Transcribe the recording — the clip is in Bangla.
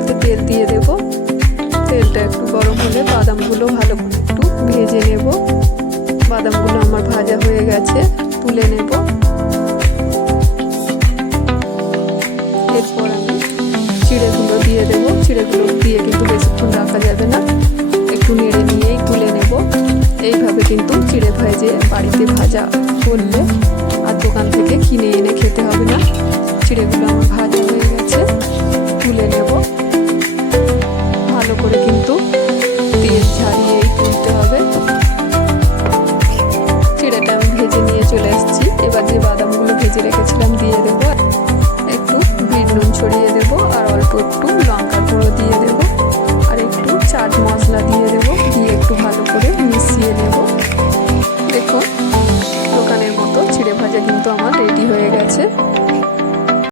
কড়াতে তেল দিয়ে দেব। তেলটা একটু গরম হলে বাদামগুলো ভালো করে একটু ভেজে নেব। বাদামগুলো আমার ভাজা হয়ে গেছে, তুলে নেব। এরপর আমি চিড়েগুলো দিয়ে দেব। চিড়েগুলো দিয়ে কিন্তু বেশিক্ষণ রাখা যাবে না, একটু নেড়ে নিয়েই তুলে নেব। এইভাবে কিন্তু চিড়ে ভেজে বাড়িতে ভাজা করলে আর দোকান থেকে কিনে এনে খেতে হবে না। চিড়েগুলো আমার ভাজা হয়ে গেছে, তুলে নেব। ভালো করে কিন্তু তেল ঝারিয়েই তুলতে হবে। চিড়েটা আমি ভেজে নিয়ে চলে এসেছি। এবার যে বাদামগুলো ভেজে রেখেছিলাম দিয়ে দেবো। একটু বিট নুন ছড়িয়ে দেবো আর অল্প একটু লঙ্কার গুঁড়ো দিয়ে দেবো আর একটু চাট মশলা দিয়ে দেবো। দিয়ে একটু ভালো করে মিশিয়ে নেব। দেখুন, দোকানের মতো চিড়ে ভাজা কিন্তু আমার রেডি হয়ে গেছে।